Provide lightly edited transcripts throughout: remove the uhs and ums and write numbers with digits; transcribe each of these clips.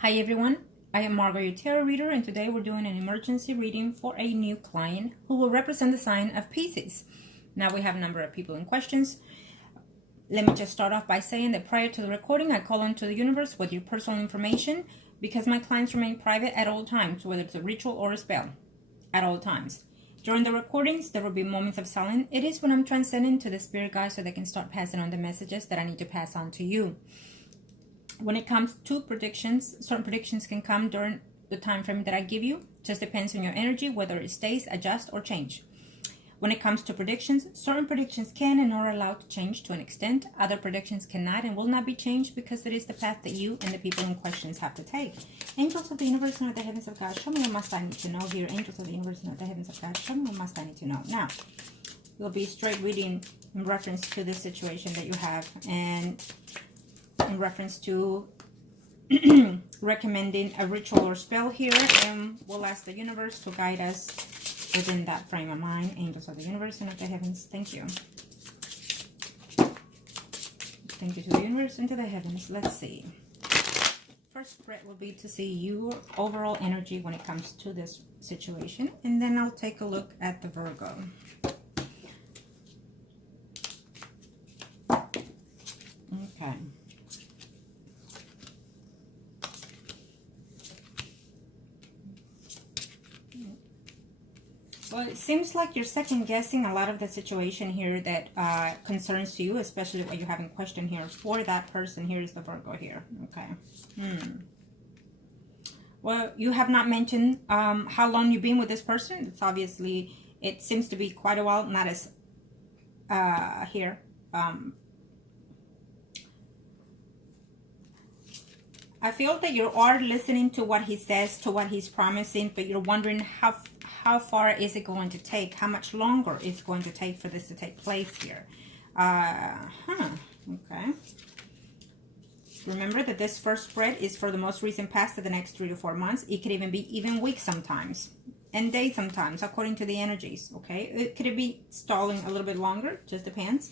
Hi everyone, I am Margourtarotreader and today we're doing an emergency reading for a new client who will represent the sign of Pisces. Now we have a number of people in questions. Let me just start off by saying that prior to the recording, I call onto the universe with your personal information because my clients remain private at all times, whether it's a ritual or a spell, at all times. During the recordings, there will be moments of silence. It is when I'm transcending to the spirit guides so they can start passing on the messages that I need to pass on to you. When it comes to predictions, certain predictions can come during the time frame that I give you. Just depends on your energy, whether it stays, adjust, or change. When it comes to predictions, certain predictions can and are allowed to change to an extent. Other predictions cannot and will not be changed because it is the path that you and the people in questions have to take. Angels of the universe and of the heavens of God, show me what must I need to know here. Angels of the universe and of the heavens of God, show me what must I need to know. Now, we'll be straight reading in reference to this situation that you have and in reference to recommending a ritual or spell here, and we'll ask the universe to guide us within that frame of mind. Angels of the universe and of the heavens, thank you. Thank you to the universe and to the heavens. Let's see. First spread will be to see your overall energy when it comes to this situation, and then I'll take a look at the Virgo. Okay. Well, it seems like you're second guessing a lot of the situation here that concerns you, especially what you have in question here. For that person, here's the Virgo here. Okay. Well, you have not mentioned how long you've been with this person. It's obviously, it seems to be quite a while, not as here. I feel that you are listening to what he says, to what he's promising, but you're wondering how far is it going to take? How much longer is it going to take for this to take place here? Okay. Remember that this first spread is for the most recent past to the next 3 to 4 months. It could even be weeks sometimes, and days sometimes, according to the energies, okay? It could be stalling a little bit longer, just depends.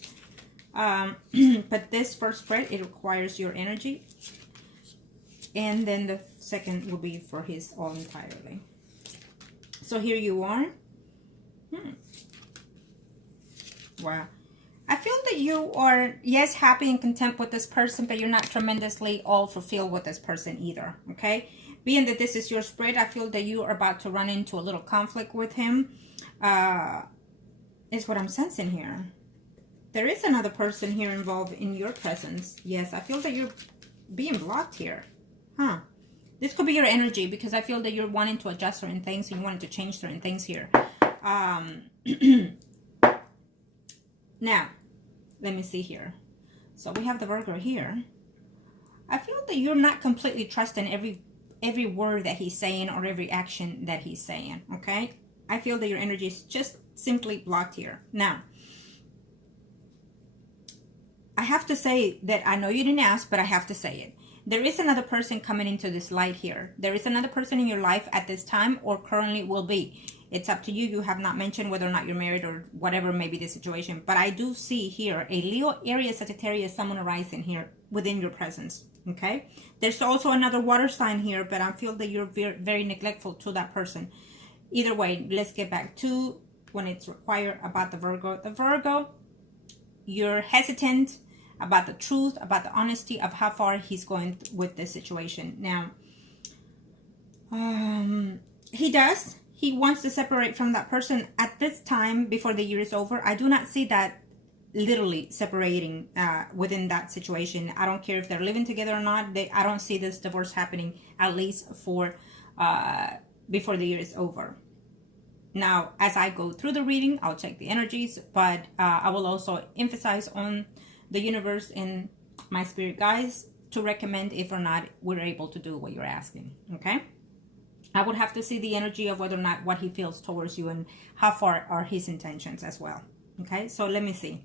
But this first spread, it requires your energy. And then the second will be for his all entirely. So here you are. Wow. I feel that you are, yes, happy and content with this person, but you're not tremendously all fulfilled with this person either, okay? Being that this is your spread, I feel that you are about to run into a little conflict with him, is what I'm sensing here. There is another person here involved in your presence. Yes, I feel that you're being blocked here. This could be your energy because I feel that you're wanting to adjust certain things and you wanting to change certain things here. Now, let me see here. So we have the Virgo here. I feel that you're not completely trusting every word that he's saying or every action that he's saying, okay? I feel that your energy is just simply blocked here. Now, I have to say that I know you didn't ask, but I have to say it. There is another person coming into this light here. There is another person in your life at this time or currently will be. It's up to you. You have not mentioned whether or not you're married or whatever may be the situation. But I do see here a Leo, Aries, Sagittarius, Sun, Rising here within your presence. Okay? There's also another water sign here, but I feel that you're very, very neglectful to that person. Either way, let's get back to when it's required about the Virgo. The Virgo, you're hesitant about the truth, about the honesty of how far he's going with this situation. Now, he wants to separate from that person at this time before the year is over. I do not see that literally separating within that situation. I don't care if they're living together or not. I don't see this divorce happening at least for before the year is over. Now, as I go through the reading, I'll check the energies, but I will also emphasize on the universe and my spirit guides to recommend if or not we're able to do what you're asking, okay? I would have to see the energy of whether or not what he feels towards you and how far are his intentions as well, okay? So let me see.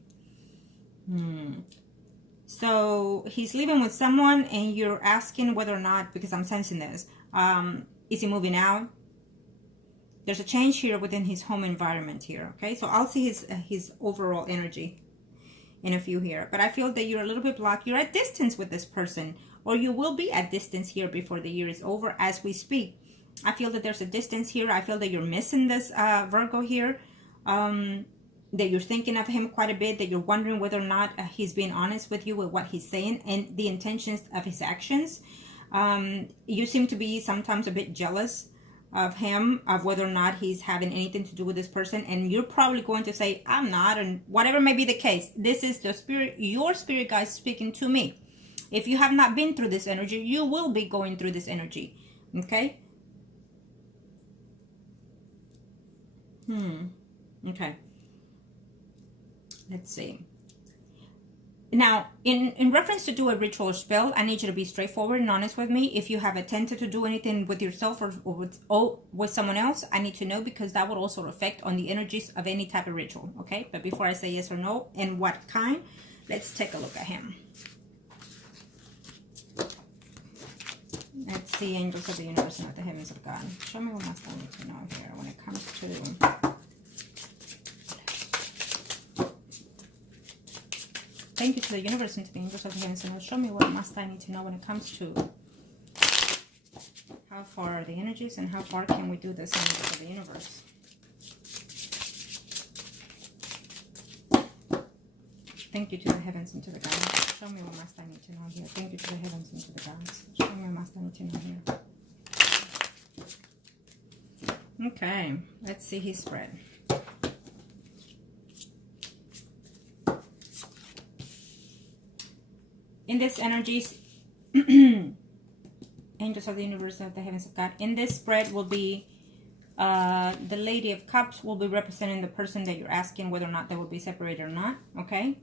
So he's living with someone and you're asking whether or not, because I'm sensing this, is he moving out? There's a change here within his home environment here, okay? So I'll see his overall energy. in a few here. But I feel that you're a little bit blocked. You're at distance with this person, or you will be at distance here before the year is over as we speak. I feel that there's a distance here. I feel that you're missing this Virgo here. That you're thinking of him quite a bit, that you're wondering whether or not he's being honest with you with what he's saying and the intentions of his actions. You seem to be sometimes a bit jealous of him, of whether or not he's having anything to do with this person, and you're probably going to say, I'm not, and whatever may be the case. This is the spirit, your spirit guide speaking to me. If you have not been through this energy, you will be going through this energy. Okay? Okay. Let's see. Now, in reference to do a ritual or spell, I need you to be straightforward and honest with me. If you have attempted to do anything with yourself or with someone else, I need to know, because that would also affect on the energies of any type of ritual. Okay? But before I say yes or no and what kind, let's take a look at him. Let's see, angels of the universe and of the heavens of God. Show me what else I need to know here when it comes to... Thank you to the universe and to the angels of the heavens and earth. Show me what must I need to know when it comes to how far are the energies and how far can we do this, angels of the universe. Thank you to the heavens and to the gods. Show me what must I need to know here. Thank you to the heavens and to the gods. Show me what must I need to know here. Okay, let's see his spread. In this energies, angels of the universe of the heavens of God, in this spread will be the Lady of Cups will be representing the person that you're asking whether or not they will be separated or not. Okay,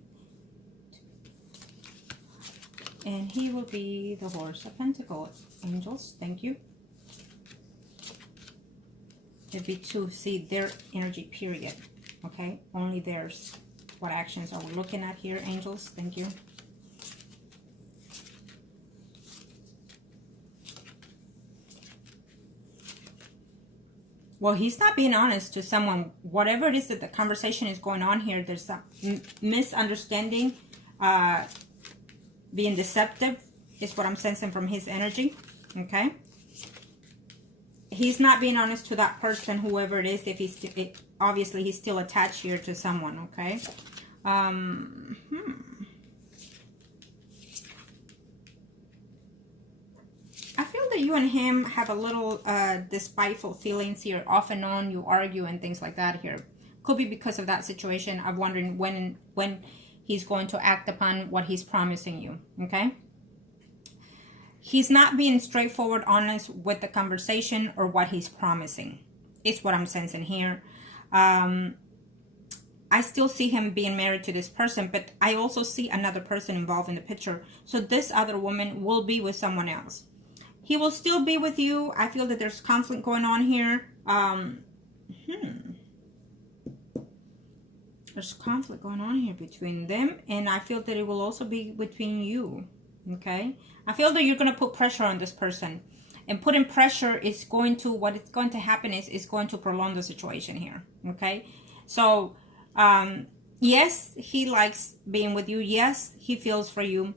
and he will be the Horse of Pentacles. Angels, thank you. It'd be to see their energy, period. Okay, only theirs. What actions are we looking at here, angels? Thank you. Well, he's not being honest to someone. Whatever it is that the conversation is going on here, there's some misunderstanding, being deceptive is what I'm sensing from his energy. Okay? He's not being honest to that person, whoever it is, if he's obviously he's still attached here to someone. Okay? I feel that you and him have a little despiteful feelings here. Off and on, you argue and things like that here. Could be because of that situation. I'm wondering when he's going to act upon what he's promising you. Okay? He's not being straightforward, honest with the conversation or what he's promising. It's what I'm sensing here. I still see him being married to this person, but I also see another person involved in the picture. So this other woman will be with someone else. He will still be with you. I feel that there's conflict going on here. There's conflict going on here between them. And I feel that it will also be between you. Okay? I feel that you're going to put pressure on this person. And putting pressure is going to, what it's going to happen is going to prolong the situation here. Okay? So, yes, he likes being with you. Yes, he feels for you.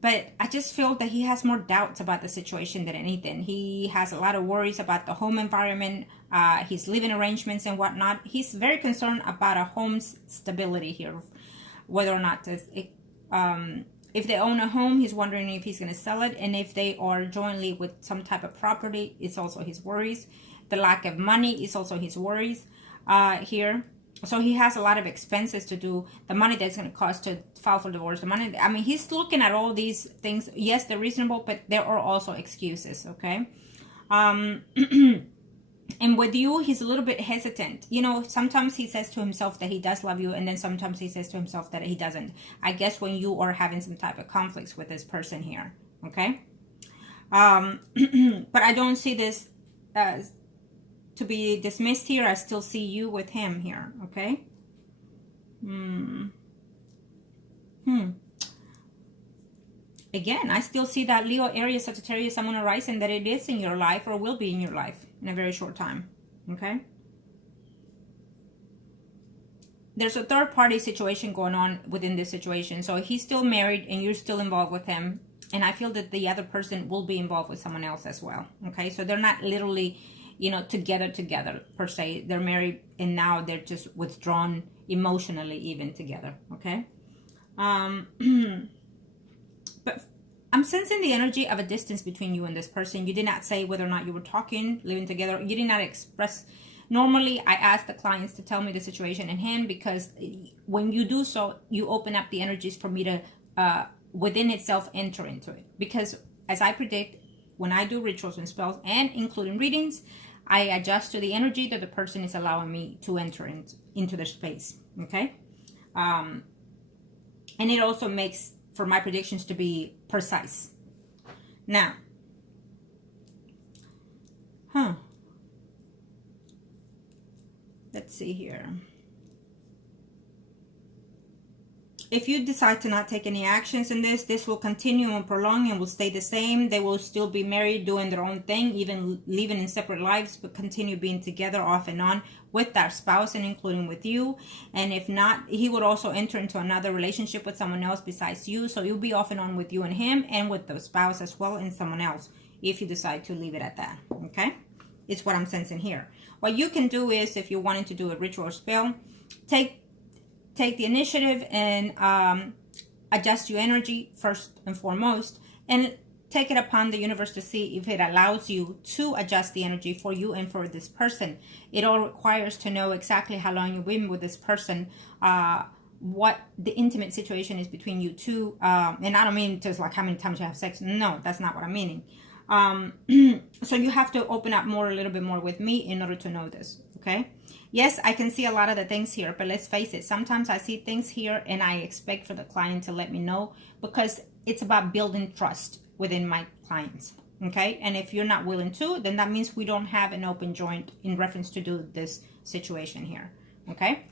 But I just feel that he has more doubts about the situation than anything. He has a lot of worries about the home environment, his living arrangements and whatnot. He's very concerned about a home's stability here. Whether or not, if they own a home, he's wondering if he's going to sell it. And if they are jointly with some type of property, it's also his worries. The lack of money is also his worries here. So he has a lot of expenses to do. The money that's going to cost to file for divorce. The money, I mean, he's looking at all these things. Yes, they're reasonable, but there are also excuses, okay? And with you, he's a little bit hesitant. You know, sometimes he says to himself that he does love you, and then sometimes he says to himself that he doesn't. I guess when you are having some type of conflicts with this person here, okay? But I don't see this as to be dismissed here. I still see you with him here, okay? Again, I still see that Leo, Aries, Sagittarius, Sun, Moon, or Rising, that it is in your life or will be in your life in a very short time, okay? there's a third party situation going on within this situation. So he's still married and you're still involved with him. And I feel that the other person will be involved with someone else as well. Okay, so they're not literally, you know, together per se. They're married and now they're just withdrawn emotionally even together. Okay. But I'm sensing the energy of a distance between you and this person. You did not say whether or not you were talking, living together. You did not express. Normally, I ask the clients to tell me the situation in hand, because when you do so, you open up the energies for me to, within itself, enter into it. Because as I predict, when I do rituals and spells, and including readings, I adjust to the energy that the person is allowing me to enter into their space. Okay? And it also makes for my predictions to be precise. Now, let's see here. If you decide to not take any actions in this will continue and prolong and will stay the same. They will still be married, doing their own thing, even living in separate lives, but continue being together off and on with their spouse and including with you. And if not, he would also enter into another relationship with someone else besides you. So you'll be off and on with you and him, and with the spouse as well, and someone else, if you decide to leave it at that. Okay? It's what I'm sensing here. What you can do is, if you're wanting to do a ritual or spell, take the initiative and adjust your energy first and foremost, and take it upon the universe to see if it allows you to adjust the energy for you and for this person. It all requires to know exactly how long you've been with this person, what the intimate situation is between you two, and I don't mean just like how many times you have sex. No, that's not what I'm meaning. So you have to open up a little bit more with me in order to know this. Okay. Yes, I can see a lot of the things here, but let's face it, sometimes I see things here and I expect for the client to let me know, because it's about building trust within my clients. Okay. And if you're not willing to, then that means we don't have an open joint in reference to do this situation here. Okay.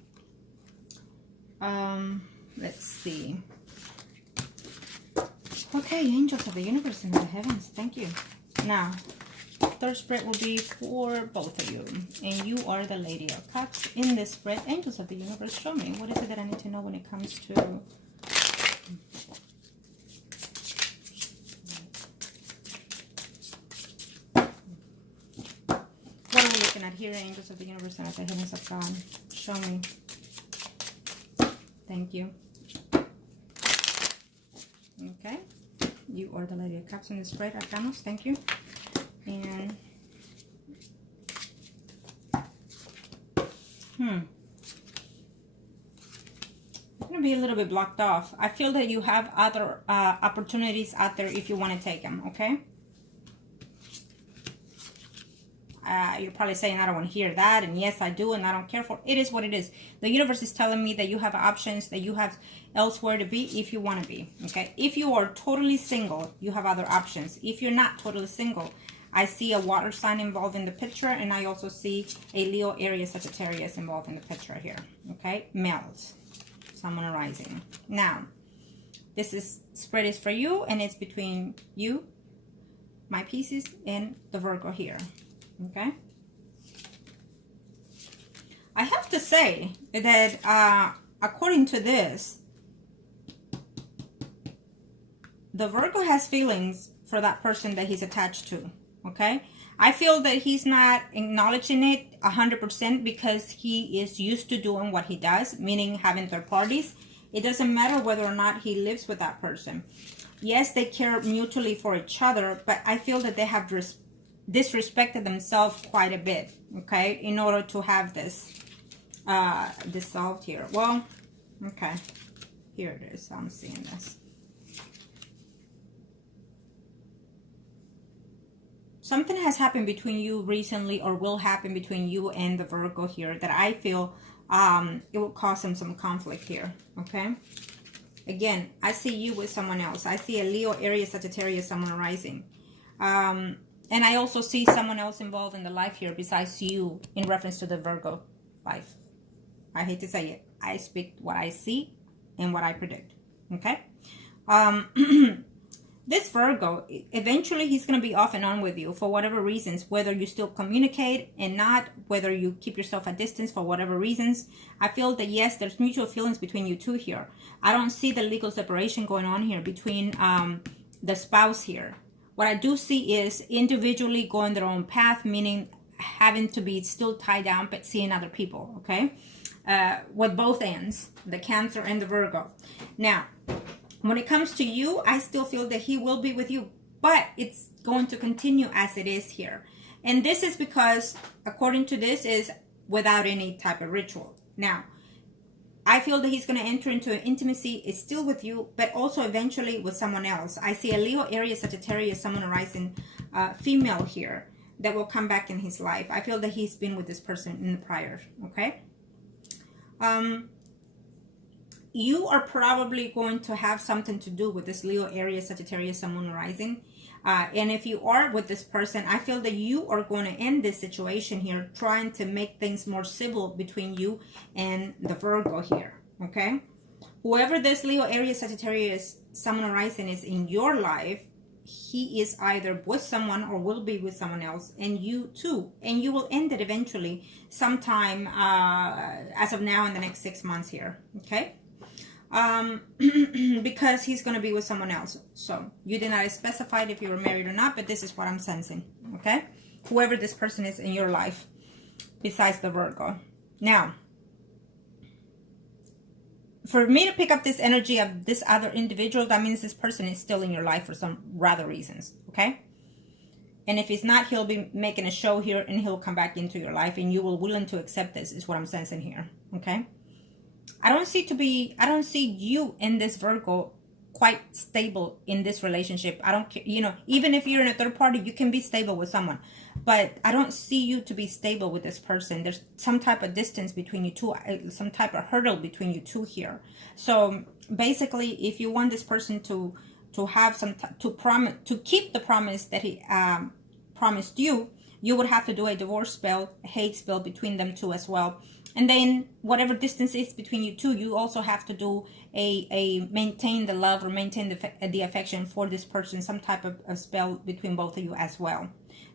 Let's see. Okay, angels of the universe and the heavens, thank you. Now, third spread will be for both of you, and you are the Lady of Cups. In this spread, angels of the universe, show me, what is it that I need to know when it comes to what are we looking at here, angels of the universe and the heavens of God? Show me. Thank you. Okay, you are the Lady of Cups in the spread, Arcanos, thank you. And I'm gonna be a little bit blocked off. I feel that you have other opportunities out there if you want to take them. Okay. You're probably saying, I don't want to hear that, and yes, I do, and I don't care for it. It is what it is. The universe is telling me that you have options, that you have elsewhere to be if you want to be. Okay. If you are totally single, you have other options. If you're not totally single, I see a water sign involved in the picture, and I also see a Leo, Aries, Sagittarius involved in the picture here. Okay, males, Sun, Moon, and Rising. Now, this spread is for you, and it's between you, my Pisces, and the Virgo here. Okay. I have to say that according to this, the Virgo has feelings for that person that he's attached to. Okay, I feel that he's not acknowledging it 100% because he is used to doing what he does, meaning having third parties. It doesn't matter whether or not he lives with that person. Yes, they care mutually for each other, but I feel that they have disrespected themselves quite a bit, okay, in order to have this dissolved here. Well, okay, here it is. I'm seeing this. Something has happened between you recently, or will happen between you and the Virgo here, that I feel it will cause some conflict here. Okay. Again, I see you with someone else. I see a Leo, Aries, Sagittarius, Sun, Moon, and Rising. And I also see someone else involved in the life here besides you in reference to the Virgo life. I hate to say it. I speak what I see and what I predict. Okay. this Virgo, eventually he's going to be off and on with you for whatever reasons, whether you still communicate and not, whether you keep yourself at distance for whatever reasons. I feel that, yes, there's mutual feelings between you two here. I don't see the legal separation going on here between the spouse here. What I do see is individually going their own path, meaning having to be still tied down, but seeing other people, okay? With both ends, the Cancer and the Virgo. Now, when it comes to you, I still feel that he will be with you, but it's going to continue as it is here. And this is because, according to this, is without any type of ritual. Now, I feel that he's going to enter into an intimacy, is still with you, but also eventually with someone else. I see a Leo, Aries, Sagittarius, someone arising female here that will come back in his life. I feel that he's been with this person in the prior, okay? You are probably going to have something to do with this Leo, Aries, Sagittarius, Sun, rising. And if you are with this person, I feel that you are going to end this situation here, trying to make things more civil between you and the Virgo here, okay? Whoever this Leo, Aries, Sagittarius, Sun, rising is in your life, he is either with someone or will be with someone else, and you too. And you will end it eventually sometime as of now in the next 6 months here, okay? Because he's going to be with someone else. So you did not specify if you were married or not, but this is what I'm sensing, okay? Whoever this person is in your life besides the Virgo. Now, for me to pick up this energy of this other individual, that means this person is still in your life for some rather reasons, okay? And if he's not, he'll be making a show here and he'll come back into your life and you will willing to accept this, is what I'm sensing here, okay? I don't see you in this Virgo quite stable in this relationship. I don't care, you know, even if you're in a third party, you can be stable with someone. But I don't see you to be stable with this person. There's some type of distance between you two, some type of hurdle between you two here. So basically, if you want this person to have to keep the promise that he promised you, you would have to do a divorce spell, a hate spell between them two as well. And then whatever distance is between you two, you also have to do a maintain the love or maintain the affection for this person, some type of a spell between both of you as well.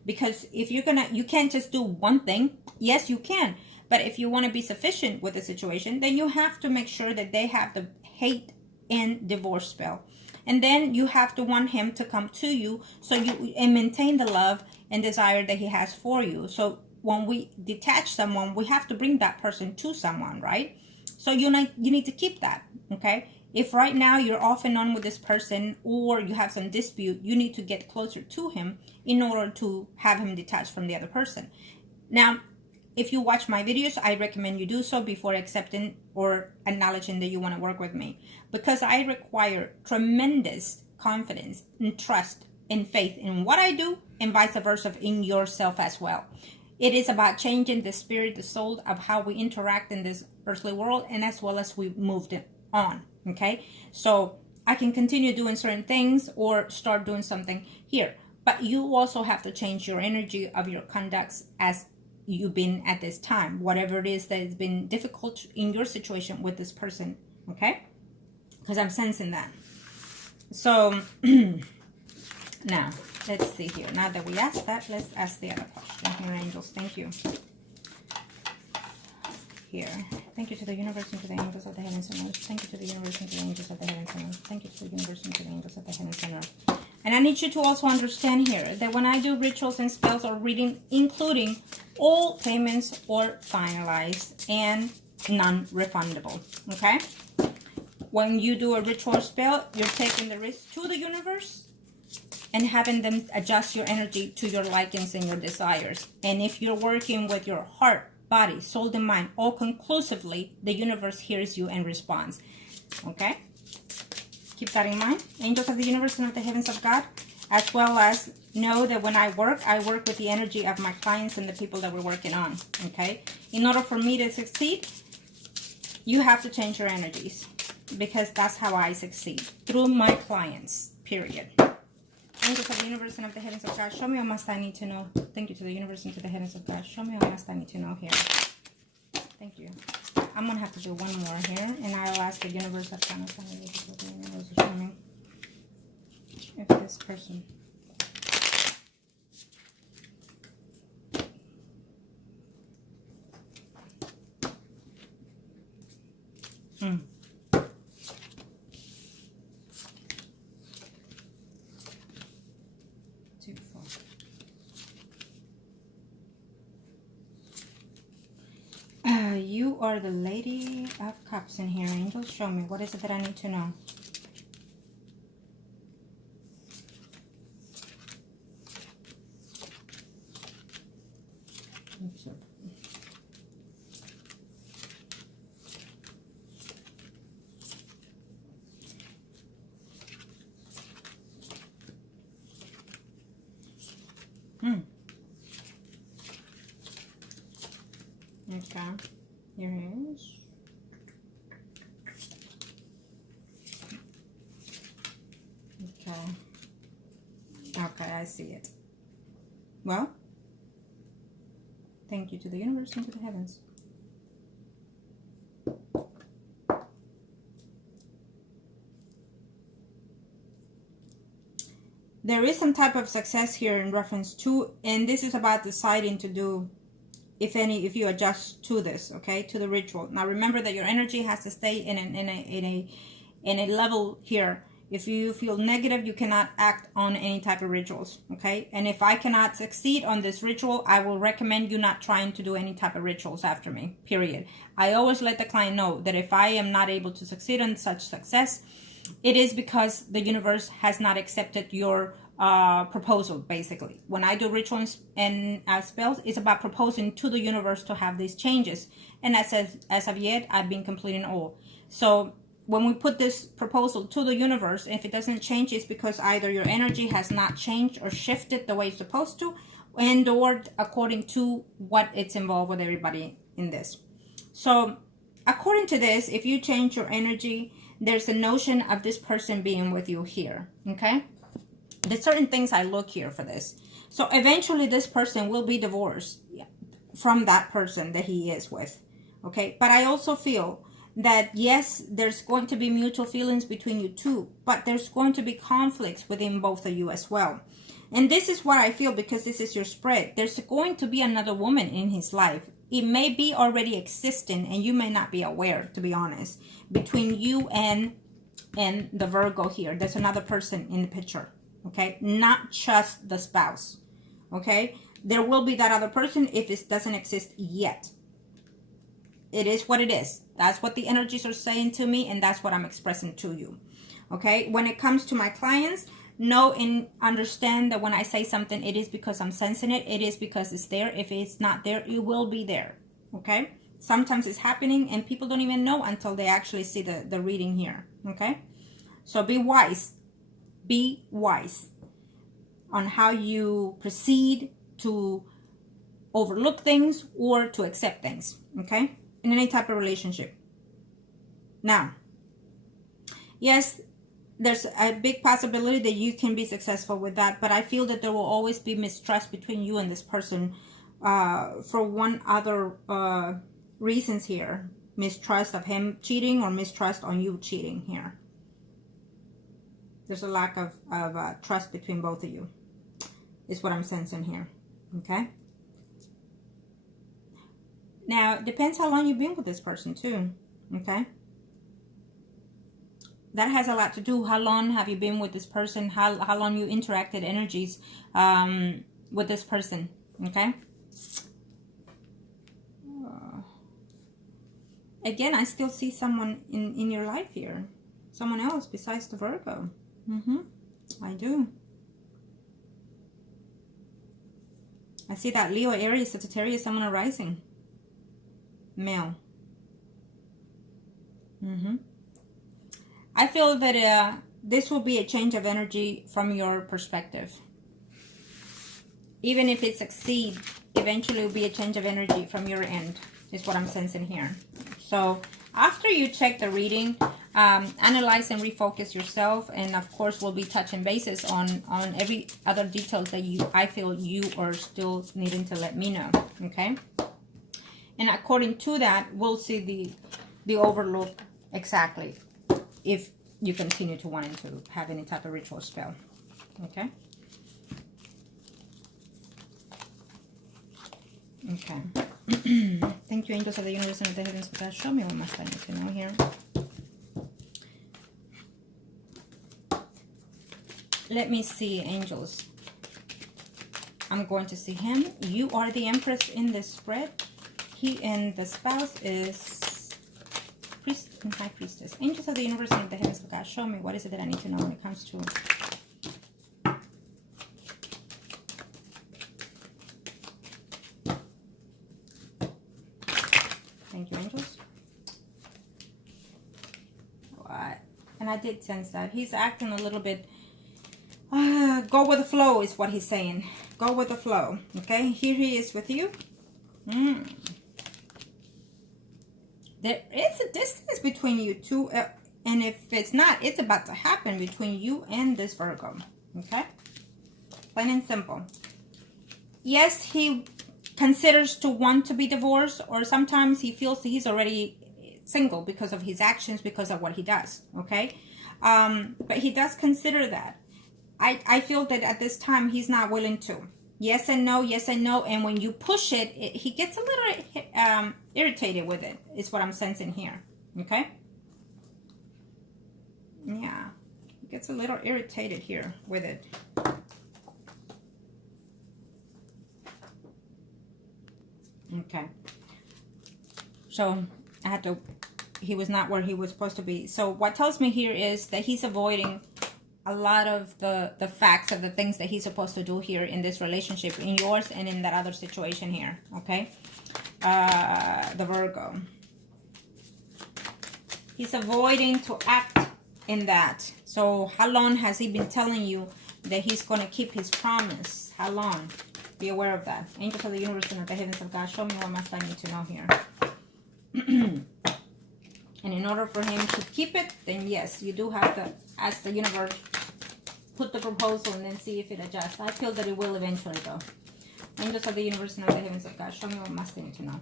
Because if you can't just do one thing. Yes, you can. But if you want to be sufficient with the situation, then you have to make sure that they have the hate and divorce spell. And then you have to want him to come to you and maintain the love and desire that he has for you. So when we detach someone, we have to bring that person to someone, right? So you need to keep that, okay? If right now you're off and on with this person or you have some dispute, you need to get closer to him in order to have him detached from the other person. Now, if you watch my videos, I recommend you do so before accepting or acknowledging that you want to work with me, because I require tremendous confidence and trust and faith in what I do and vice versa in yourself as well. It is about changing the spirit, the soul of how we interact in this earthly world, and as well as we moved it on, okay? So I can continue doing certain things or start doing something here, but you also have to change your energy of your conducts as you've been at this time, whatever it is that has been difficult in your situation with this person, okay? Because I'm sensing that. So now, let's see here. Now that we asked that, let's ask the other question here, angels. Thank you. Here. Thank you to the universe and to the angels of the heavens and earth. Thank you to the universe and to the angels of the heavens and earth. Thank you to the universe and to the angels of the heavens and earth. And I need you to also understand here that when I do rituals and spells or reading, including all payments are finalized and non-refundable, okay? When you do a ritual spell, you're taking the risk to the universe and having them adjust your energy to your likings and your desires. And if you're working with your heart, body, soul, and mind, all conclusively, the universe hears you and responds. Okay? Keep that in mind. Angels of the universe and of the heavens of God, as well as know that when I work with the energy of my clients and the people that we're working on. Okay? In order for me to succeed, you have to change your energies, because that's how I succeed, through my clients, period. Angels of the universe and of the heavens of God, show me what must I need to know. Thank you to the universe and to the heavens of God. Show me what must I need to know here. Thank you. I'm going to have to do one more here, and I'll ask the universe of God to show me if this person. Hmm. 2, 4. You are the Lady of Cups in here. Angels, show me. What is it that I need to know? Oops. Okay. Here it is. Okay. Okay, I see it. Well, thank you to the universe and to the heavens. There is some type of success here in reference to, and this is about deciding to do, if you adjust to this, okay, to the ritual. Now remember that your energy has to stay in a level here. If you feel negative, you cannot act on any type of rituals, okay? And if I cannot succeed on this ritual, I will recommend you not trying to do any type of rituals after me, period. I always let the client know that if I am not able to succeed on such success, it is because the universe has not accepted your proposal, basically. When I do rituals and spells, it's about proposing to the universe to have these changes. And as of yet, I've been completing all. So when we put this proposal to the universe, if it doesn't change, it's because either your energy has not changed or shifted the way it's supposed to, and or according to what it's involved with everybody in this. So according to this, if you change your energy, there's a notion of this person being with you here, okay? There's certain things I look here for this. So eventually this person will be divorced from that person that he is with, okay? But I also feel that, yes, there's going to be mutual feelings between you two, but there's going to be conflicts within both of you as well. And this is what I feel, because this is your spread. There's going to be another woman in his life. It may be already existing and you may not be aware, to be honest. Between you and the Virgo here, there's another person in the picture, okay? Not just the spouse, okay? There will be that other person if it doesn't exist yet. It is what it is. That's what the energies are saying to me, and that's what I'm expressing to you, okay? When it comes to my clients, know and understand that when I say something, it is because I'm sensing it. It is because it's there. If it's not there, it will be there, okay? Sometimes it's happening and people don't even know until they actually see the reading here, okay? So be wise. Be wise on how you proceed to overlook things or to accept things, okay? In any type of relationship. Now, yes, there's a big possibility that you can be successful with that, but I feel that there will always be mistrust between you and this person for one other reasons here. Mistrust of him cheating or mistrust on you cheating here. There's a lack of trust between both of you, is what I'm sensing here, okay? Now, it depends how long you've been with this person too, okay? That has a lot to do. How long have you been with this person? How long you interacted energies with this person, okay? Again, I still see someone in your life here. Someone else besides the Virgo. I do. I see that Leo, Aries, Sagittarius, someone arising. Male. I feel that this will be a change of energy from your perspective. Even if it succeeds, eventually it will be a change of energy from your end, is what I'm sensing here. So after you check the reading, analyze and refocus yourself, and of course we'll be touching bases on every other details that I feel you are still needing to let me know, okay? And according to that, we'll see the overlook exactly if you continue to wanting to have any type of ritual spell, Okay. Okay. Thank you, angels of the universe and of the heavens, for God. Show me what must I need to know here. Let me see, angels. I'm going to see him. You are the Empress in this spread. He and the spouse is Priest and High Priestess. Angels of the universe and of the heavens, for God. Show me what is it that I need to know when it comes to thank you, angels. What? And I did sense that he's acting a little bit go with the flow is what he's saying. Go with the flow. Okay, here he is with you. There is a distance between you two, and if it's not, it's about to happen between you and this Virgo. Okay, plain and simple. Yes, he considers to want to be divorced, or sometimes he feels that he's already single because of his actions, because of what he does. Okay, but he does consider that. I feel that at this time he's not willing to. Yes and no, yes and no. And when you push it, he gets a little irritated with it, is what I'm sensing here. Okay? Yeah. He gets a little irritated here with it. Okay. So, I had to... He was not where he was supposed to be. So, what tells me here is that he's avoiding a lot of the facts of the things that he's supposed to do here in this relationship, in yours and in that other situation here. Okay, the Virgo, he's avoiding to act in that. So how long has he been telling you that he's going to keep his promise? How long? Be aware of that. Angels of the universe and of the heavens of God, show me what must I need to know here. And in order for him to keep it, then yes, you do have to ask the universe, put the proposal, and then see if it adjusts. I feel that it will eventually, though. Angels of the universe and of the heavens of God, show me what must I need to know.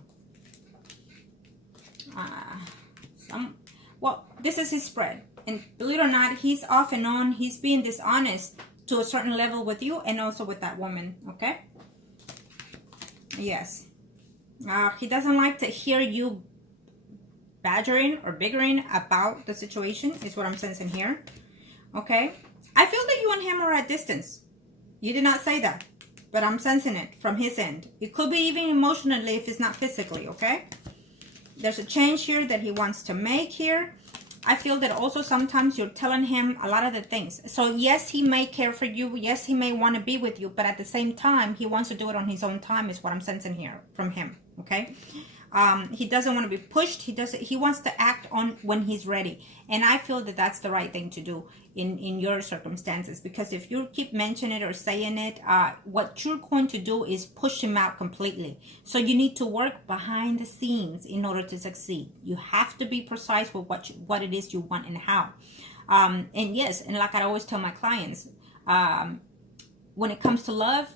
Well, this is his spread. And believe it or not, he's off and on. He's being dishonest to a certain level with you and also with that woman, okay? Yes. He doesn't like to hear you badgering or bickering about the situation, is what I'm sensing here. Okay, I feel that you and him are at distance. You did not say that, but I'm sensing it from his end. It could be even emotionally if it's not physically. Okay, there's a change here that he wants to make here. I feel that also sometimes you're telling him a lot of the things. So yes, he may care for you. Yes, he may want to be with you, but at the same time, he wants to do it on his own time, is what I'm sensing here from him. Okay. He doesn't want to be pushed. He wants to act on when he's ready. And I feel that that's the right thing to do in your circumstances. Because if you keep mentioning it or saying it, what you're going to do is push him out completely. So you need to work behind the scenes in order to succeed. You have to be precise with what it is you want and how. And yes, and like I always tell my clients, when it comes to love,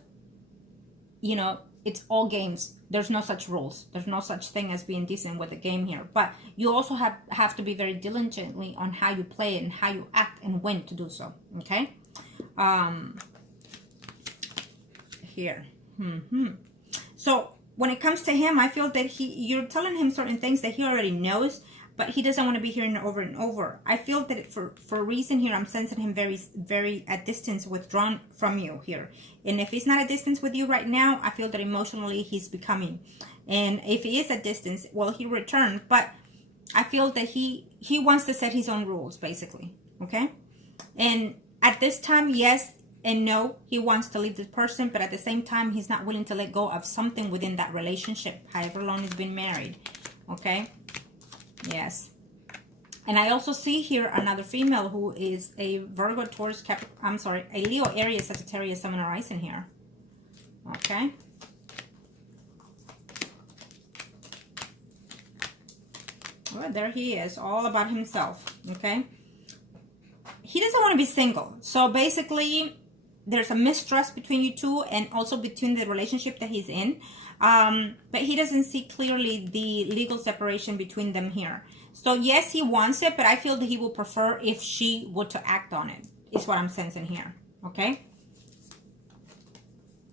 you know, it's all games. There's no such rules. There's no such thing as being decent with the game here. But you also have to be very diligently on how you play and how you act and when to do so. Okay? Here. So when it comes to him, I feel that you're telling him certain things that he already knows, but he doesn't want to be hearing it over and over. I feel that for a reason here, I'm sensing him very, very at distance, withdrawn from you here. And if he's not at distance with you right now, I feel that emotionally he's becoming. And if he is at distance, well, he'll return. But I feel that he wants to set his own rules, basically. Okay? And at this time, yes and no, he wants to leave this person. But at the same time, he's not willing to let go of something within that relationship, however long he's been married. Okay? Yes. And I also see here another female who is a Virgo, Taurus, a Leo, Aries, Sagittarius, Sun, and Rising here. Okay. Well, there he is, all about himself. Okay. He doesn't want to be single. So basically, there's a mistrust between you two and also between the relationship that he's in. But he doesn't see clearly the legal separation between them here. So yes, he wants it, but I feel that he will prefer if she were to act on it, is what I'm sensing here. Okay?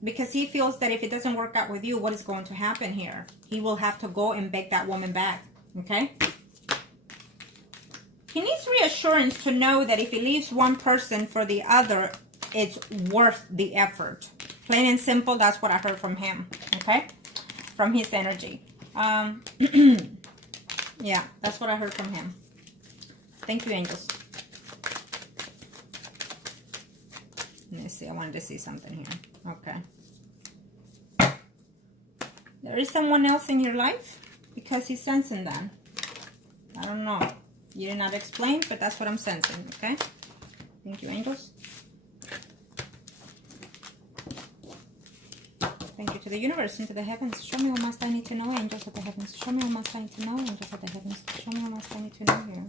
because he feels that if it doesn't work out with you, what is going to happen here? He will have to go and beg that woman back, okay? He needs reassurance to know that if he leaves one person for the other, it's worth the effort. Plain and simple, that's what I heard from him, okay? From his energy. Yeah, that's what I heard from him. Thank you, angels. Let me see. I wanted to see something here. Okay. There is someone else in your life because he's sensing that. I don't know. You did not explain, but that's what I'm sensing, okay? Thank you, angels. Thank you to the universe and to the heavens. Show me what must I need to know, angels of the heavens. Show me what must I need to know, angels of the heavens. Show me what must I need to know here.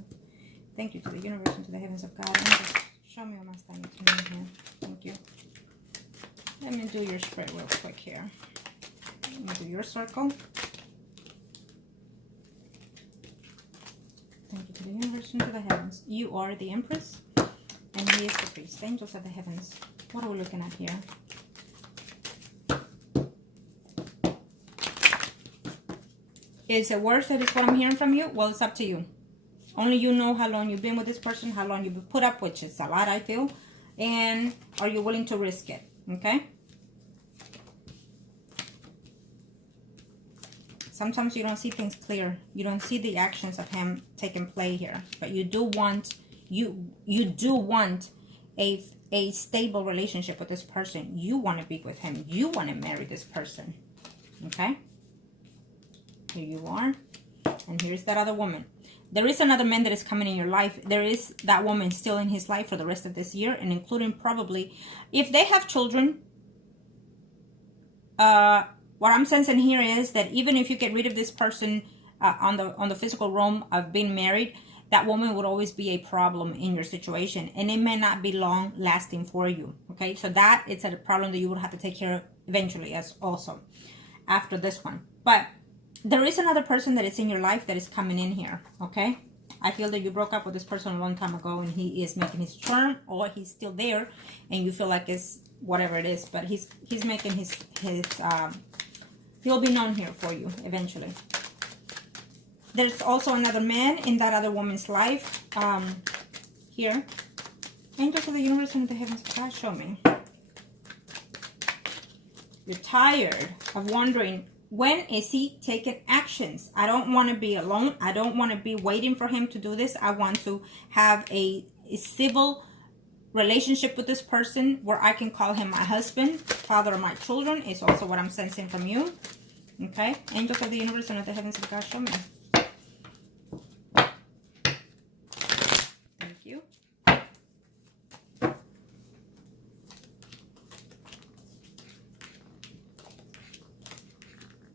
Thank you to the universe and to the heavens of God. Angels, show me what must I need to know here. Thank you. Let me do your spread real quick here. Let me do your circle. Thank you to the universe and to the heavens. You are the Empress, and he is the priest. Angels of the heavens. What are we looking at here? Is it worth it, is what I'm hearing from you? Well, it's up to you. Only you know how long you've been with this person, how long you've put up, which is a lot, I feel. And are you willing to risk it? Okay? Sometimes you don't see things clear. You don't see the actions of him taking play here. But you do want, you do want a stable relationship with this person. You want to be with him. You want to marry this person. Okay? Here you are. And here's that other woman. There is another man that is coming in your life. There is that woman still in his life for the rest of this year, and including probably, if they have children, what I'm sensing here is that even if you get rid of this person on the physical realm of being married, that woman would always be a problem in your situation, and it may not be long lasting for you. Okay, so that it's a problem that you would have to take care of eventually, as also after this one. But there is another person that is in your life that is coming in here, okay? I feel that you broke up with this person a long time ago and he is making his turn, or he's still there and you feel like it's whatever it is, but he's making his he'll be known here for you eventually. There's also another man in that other woman's life here. Angels of the universe and the heavens, God, show me. You're tired of wondering, when is he taking actions? I don't want to be alone. I don't want to be waiting for him to do this. I want to have a civil relationship with this person where I can call him my husband, father of my children, is also what I'm sensing from you. Okay? Angels of the universe and of the heavens of God, show me. Thank you.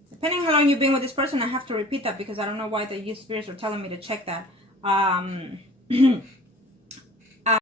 Depending how long you've been with this person, I have to repeat that because I don't know why the spirits are telling me to check that.